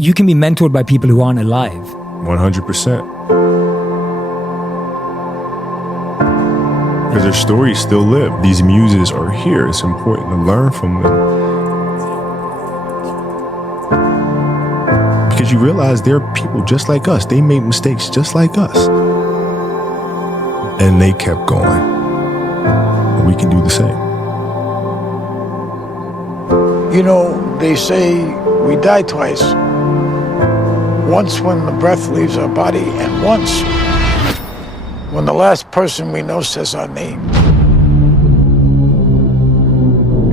you can be mentored by people who aren't alive. 100%. Because their stories still live. These muses are here. It's important to learn from them. Because you realize they're people just like us. They made mistakes just like us. And they kept going. And we can do the same. You know, they say we die twice. Once when the breath leaves our body, and once when the last person we know says our name.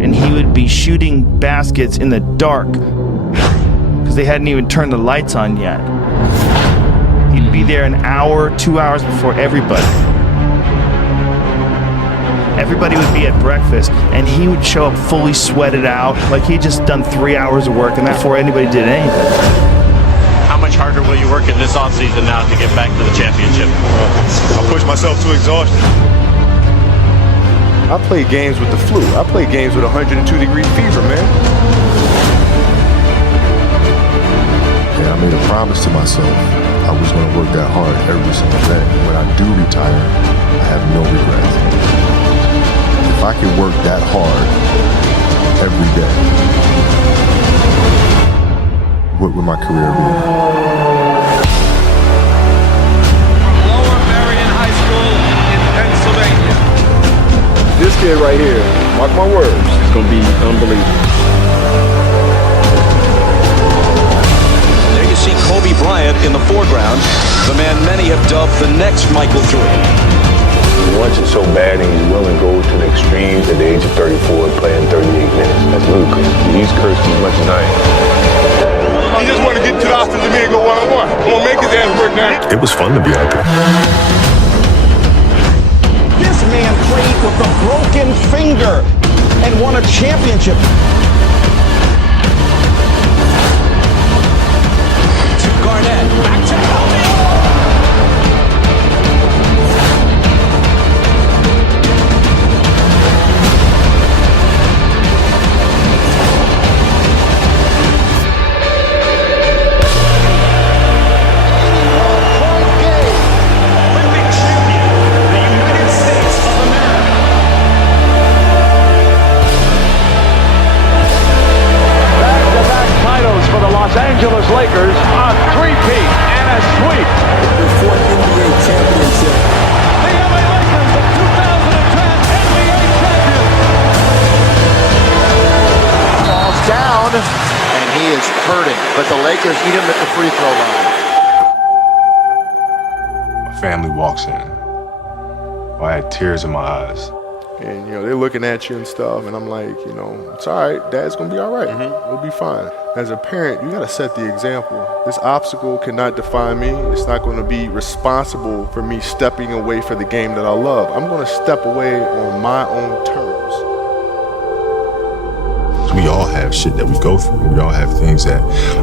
And he would be shooting baskets in the dark because they hadn't even turned the lights on yet. He'd be there an hour, 2 hours before everybody. Everybody would be at breakfast, and he would show up fully sweated out, like he'd just done 3 hours of work, and before anybody did anything. How much harder will you work in this offseason now to get back to the championship? I'll push myself to exhaustion. I played games with the flu. I played games with 102-degree fever, man. And I made a promise to myself I was going to work that hard every single day. When I do retire, I have no regrets. If I can work that hard every day, what would my career be? Lower Marion High School in Pennsylvania. This kid right here, mark my words, is going to be unbelievable. There you see Kobe Bryant in the foreground, the man many have dubbed the next Michael Jordan. He wants it so bad and he's willing to go to the extremes at the age of 34, playing 38 minutes. That's ludicrous. He's cursed as much as I am. He just want to get to the offensive end and go one-on-one. I'm going to make his ass work now. It was fun to be out there. This man played with a broken finger and won a championship. To Garnett, back to Kobe. Angeles Lakers on three-peat and a sweep. Their fourth NBA championship. The LA Lakers, the 2010 NBA champions. Falls down, and he is hurting. But the Lakers eat him at the free throw line. My family walks in. I had tears in my eyes. And, they're looking at you and stuff, and I'm like, it's all right. Dad's going to be all right. We'll be fine. As a parent, you got to set the example. This obstacle cannot define me. It's not going to be responsible for me stepping away for the game that I love. I'm going to step away on my own terms. We all have shit that we go through. We all have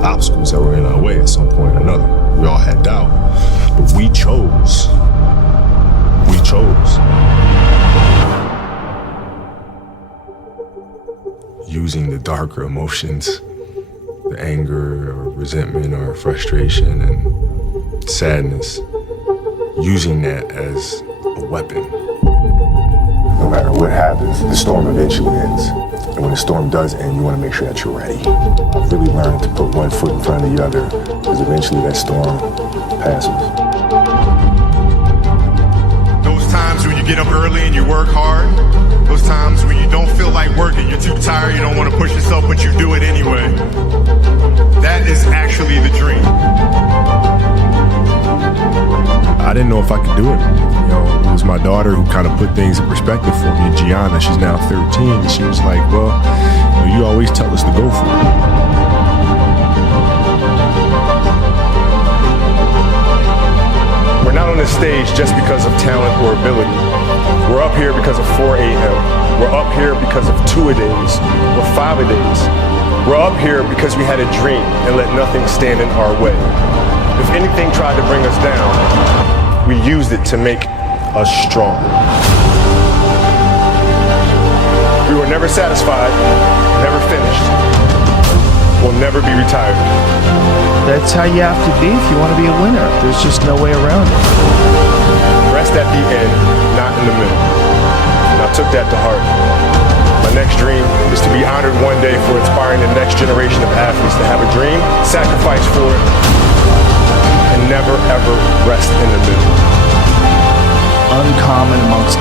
obstacles that were in our way at some point or another. We all had doubt. But we chose. We chose. Using the darker emotions, the anger or resentment or frustration and sadness, using that as a weapon. No matter what happens, the storm eventually ends. And when the storm does end, you want to make sure that you're ready. I've really learned to put one foot in front of the other, because eventually that storm passes. Those times when you get up early and you work hard, those times when you don't feel like working, you're too tired, you don't want to push yourself, but you do it anyway. That is actually the dream. I didn't know if I could do it. It was my daughter who kind of put things in perspective for me, Gianna. She's now 13. And she was like, well, you always tell us to go for it. We're not on this stage just because of talent or ability. We're up here because of 4 a.m. We're up here because of 2-a-days or 5-a-days. We're up here because we had a dream and let nothing stand in our way. If anything tried to bring us down, we used it to make us stronger. We were never satisfied, never finished. We'll never be retired. That's how you have to be if you want to be a winner. There's just no way around it. Rest at the end, not in the middle. And I took that to heart. My next dream is to be honored one day for inspiring the next generation of athletes to have a dream, sacrifice for it, and never ever rest in the middle. Uncommon amongst